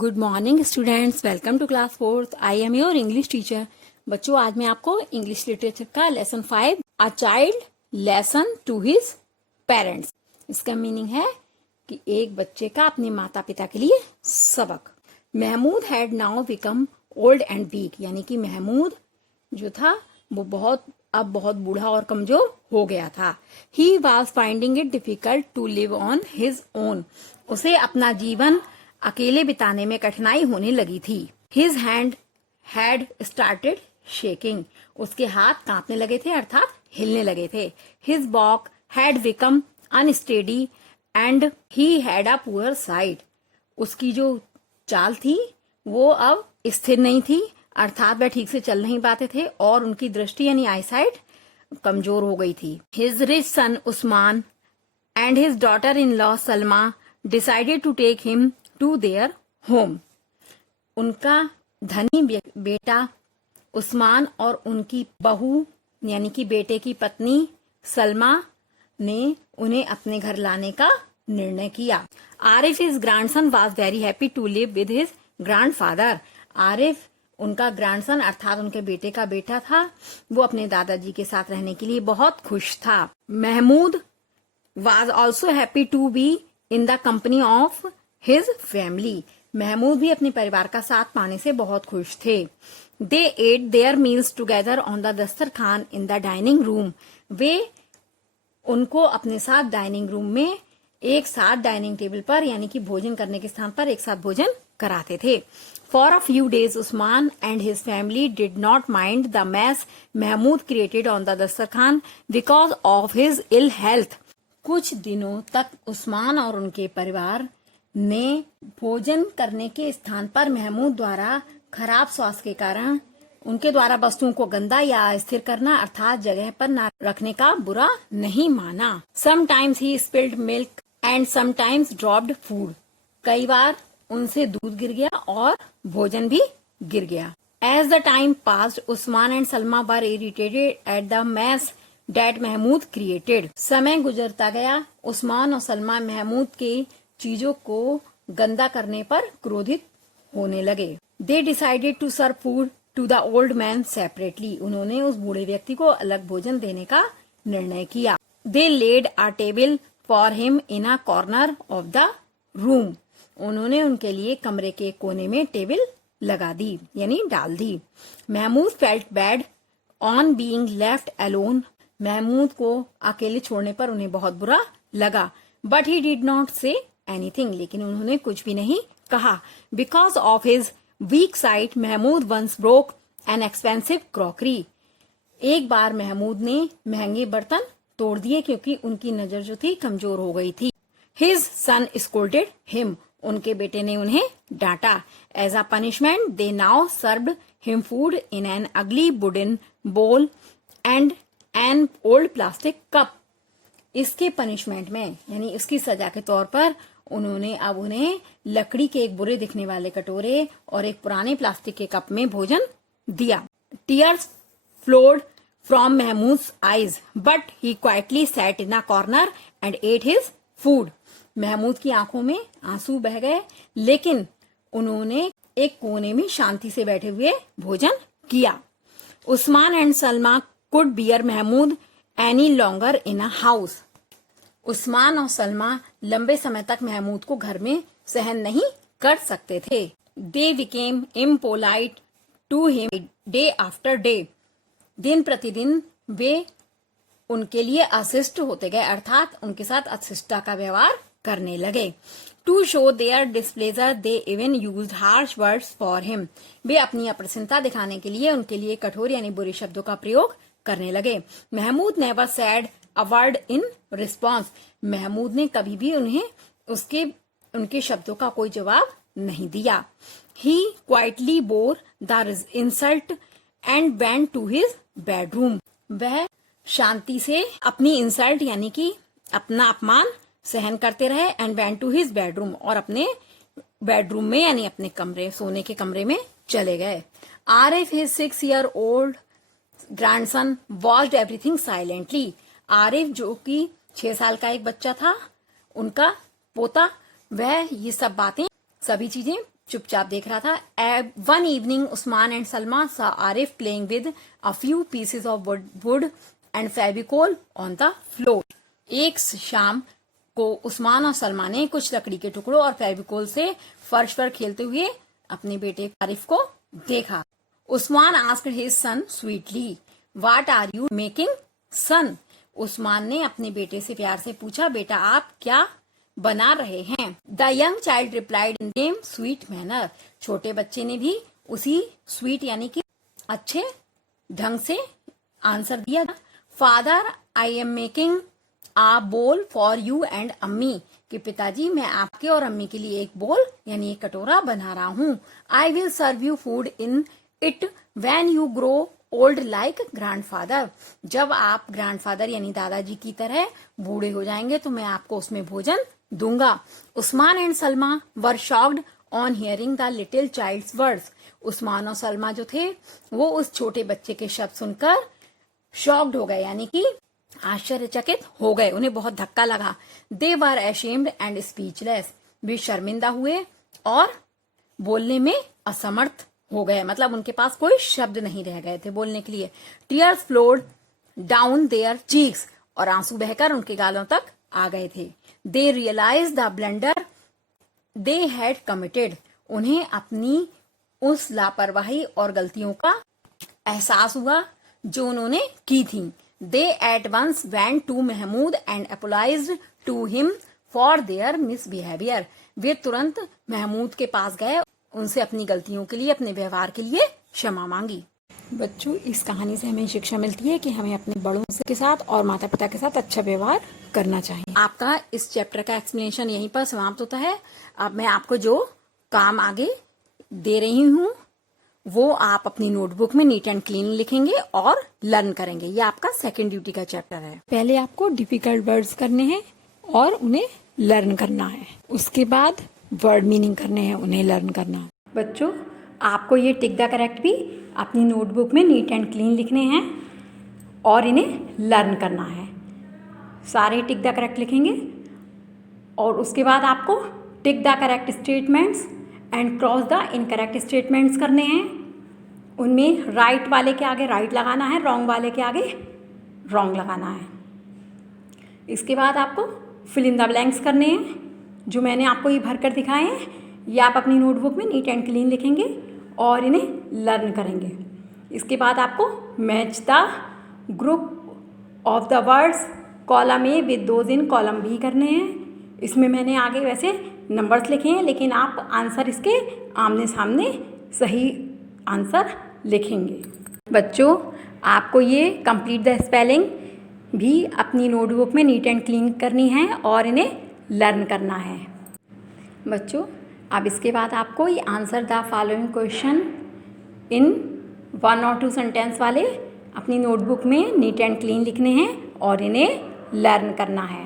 Good morning students, welcome to class 4th। I am your English teacher. बच्चों, आज मैं आपको इंग्लिश लिटरेचर का lesson 5 a child lesson to his parents. इसका meaning है कि एक बच्चे का अपने माता पिता के लिए सबक। Mahmood had now become old and weak, यानी कि महमूद जो था वो अब बहुत बूढ़ा और कमजोर हो गया था। He was finding it difficult to live on his own. उसे अपना जीवन अकेले बिताने में कठिनाई होने लगी थी। His hand had started shaking. उसके हाथ कांपने लगे थे, अर्थात हिलने लगे थे। His walk had become unsteady and he had a poor site. उसकी जो चाल थी वो अब स्थिर नहीं थी, अर्थात वह ठीक से चल नहीं पाते थे और उनकी दृष्टि यानी आईसाइट कमजोर हो गई थी। His rich son Usman and his daughter in law Salma decided to take him to their home. उनका धनी बेटा उस्मान और उनकी बहू यानी कि बेटे की पत्नी सलमा ने उन्हें अपने घर लाने का निर्णय किया। Arif his grandson was very happy to live with his grandfather. Arif उनका ग्रैंडसन अर्थात उनके बेटे का बेटा था, वो अपने दादाजी के साथ रहने के लिए बहुत खुश था। Mahmood was also happy to be in the company of his family. Mahmood भी अपने परिवार का साथ पाने से बहुत खुश थे। They ate their meals together on the दस्तरखान इन द डाइनिंग रूम। वे उनको अपने साथ डाइनिंग रूम में एक साथ डाइनिंग टेबल पर यानी कि भोजन करने के स्थान पर एक साथ भोजन कराते थे। For a few days Usman and his family did not mind the mess Mahmood created on the दस्तरखान because of his ill health. कुछ दिनों तक उस्मान और उनके परिवार ने भोजन करने के स्थान पर महमूद द्वारा खराब स्वास्थ्य के कारण उनके द्वारा वस्तुओं को गंदा या अस्थिर करना अर्थात जगह पर न रखने का बुरा नहीं माना। Sometimes he spilled milk and sometimes dropped food. कई बार उनसे दूध गिर गया और भोजन भी गिर गया। As the time passed Usman and Salma were irritated at the mess that Mahmood created. समय गुजरता गया, उस्मान और सलमा महमूद के चीजों को गंदा करने पर क्रोधित होने लगे। They decided to serve food to the old man separately. उन्होंने उस बूढ़े व्यक्ति को अलग भोजन देने का निर्णय किया। They laid a table for him in a corner of the room. उन्होंने उनके लिए कमरे के कोने में टेबल लगा दी यानी डाल दी। Mahmood felt bad on being left alone. Mahmood को अकेले छोड़ने पर उन्हें बहुत बुरा लगा। But he did not say anything, लेकिन उन्होंने कुछ भी नहीं कहा। Because of his weak sight Mahmood once broke an expensive crockery. एक बार महमूद ने महंगे बर्तन तोड़ दिए क्योंकि उनकी नजर जो थी कमजोर हो गई थी। His son scolded him. उनके बेटे ने उन्हें डांटा। As a punishment they now served him food in an ugly wooden bowl and an old plastic cup. इसके पनिशमेंट में यानी इसकी सजा के तौर पर उन्होंने अब उन्हें लकड़ी के एक बुरे दिखने वाले कटोरे और एक पुराने प्लास्टिक के कप में भोजन दिया। Tears flowed from Mahmud's eyes but he quietly sat in a corner and ate his food. Mahmud की आंखों में आंसू बह गए, लेकिन उन्होंने एक कोने में शांति से बैठे हुए भोजन किया। Usman and Salma could bear Mahmood any longer in a house. Usman और सलमा लंबे समय तक महमूद को घर में सहन नहीं कर सकते थे। They became impolite to him day after day. दिन प्रतिदिन वे उनके लिए अशिष्ट होते गए, अर्थात उनके साथ अशिष्टता का व्यवहार करने लगे। To show their displeasure they even used harsh words for him. वे अपनी अप्रसन्नता दिखाने के लिए उनके लिए कठोर यानी बुरे शब्दों का प्रयोग करने लगे। Mahmood never said a word in response. Mahmood ने कभी भी उन्हें उनके शब्दों का कोई जवाब नहीं दिया। He quietly bore the insult and went to his bedroom. वह शांति से अपनी इंसल्ट यानी कि अपना अपमान सहन करते रहे and went to his bedroom और अपने बेडरूम में यानी अपने कमरे सोने के कमरे में चले गए। Arif his 6 year old grandson watched everything silently. Arif जो कि 6 साल का एक बच्चा था, उनका पोता, वह ये सब बातें सभी चीजें चुपचाप देख रहा था। One evening Usman and Salma saw Arif playing with a few pieces of wood and Fevicol on the floor. एक शाम को उस्मान और सलमा ने कुछ लकड़ी के टुकड़ों और फेविकोल से फर्श पर खेलते हुए अपने बेटे आरिफ को देखा। Usman asked his son sweetly, what are you making son? Usman ने अपने बेटे से प्यार से पूछा, बेटा आप क्या बना रहे हैं? The young child replied in same sweet manner. छोटे बच्चे ने भी उसी स्वीट यानी कि अच्छे ढंग से आंसर दिया। फादर आई एम मेकिंग आ बोल फॉर यू एंड अम्मी, कि पिताजी मैं आपके और अम्मी के लिए एक बोल यानी एक कटोरा बना रहा हूँ। I will serve you food in it when you grow old like grandfather, जब आप ग्रैंडफादर यानी दादाजी की तरह बूढ़े हो जाएंगे तो मैं आपको उसमें भोजन दूंगा। Usman and Salma were shocked on hearing the little child's words. Usman और सलमा जो थे वो उस छोटे बच्चे के शब्द सुनकर शॉक्ड हो गए यानी कि आश्चर्यचकित हो गए, उन्हें बहुत धक्का लगा। दे वर एशेम्ड एंड स्पीचलेस, वे शर्मिंदा हुए और बोलने में असमर्थ हो गए, मतलब उनके पास कोई शब्द नहीं रह गए थे बोलने के लिए। Tears flowed down their cheeks, और आंसू बहकर उनके गालों तक आ गए थे। They realize the blunder they had committed, उन्हें अपनी उस लापरवाही और गलतियों का एहसास हुआ जो उन्होंने की थी। They at once went to Mahmud and apologized to him for their misbehaviour, वे तुरंत महमूद के पास गए, उनसे अपनी गलतियों के लिए, अपने व्यवहार के लिए क्षमा मांगी। बच्चों, इस कहानी से हमें शिक्षा मिलती है कि हमें अपने बड़ों के साथ और माता पिता के साथ अच्छा व्यवहार करना चाहिए। आपका इस चैप्टर का एक्सप्लेनेशन यहीं पर समाप्त होता है। अब मैं आपको जो काम आगे दे रही हूँ वो आप अपनी नोटबुक में नीट एंड क्लीन लिखेंगे और लर्न करेंगे। ये आपका सेकंड ड्यूटी का चैप्टर है। पहले आपको डिफिकल्ट वर्ड्स करने हैं और उन्हें लर्न करना है, उसके बाद वर्ड मीनिंग करने हैं, उन्हें लर्न करना है। बच्चों, आपको ये टिक द करेक्ट भी अपनी नोटबुक में नीट एंड क्लीन लिखने हैं और इन्हें लर्न करना है। सारे टिक द करेक्ट लिखेंगे और उसके बाद आपको tick the correct statements and cross the incorrect statements करने हैं। उनमें राइट वाले के आगे राइट लगाना है, रॉन्ग वाले के आगे रॉन्ग लगाना है। इसके बाद आपको फिल इन द ब्लैंक्स करने हैं, जो मैंने आपको ये भर कर दिखाए हैं। ये आप अपनी नोटबुक में नीट एंड क्लीन लिखेंगे और इन्हें लर्न करेंगे। इसके बाद आपको match the group of the words column A with those in column B करने हैं। इसमें मैंने आगे वैसे नंबर्स लिखे हैं, लेकिन आप आंसर इसके आमने सामने सही आंसर लिखेंगे। बच्चों, आपको ये कंप्लीट द स्पेलिंग भी अपनी नोटबुक में नीट एंड क्लीन करनी है और इन्हें लर्न करना है। बच्चों, अब इसके बाद आपको ये answer the following question in 1 और 2 सेंटेंस वाले अपनी नोटबुक में नीट एंड क्लीन लिखने हैं और इन्हें लर्न करना है।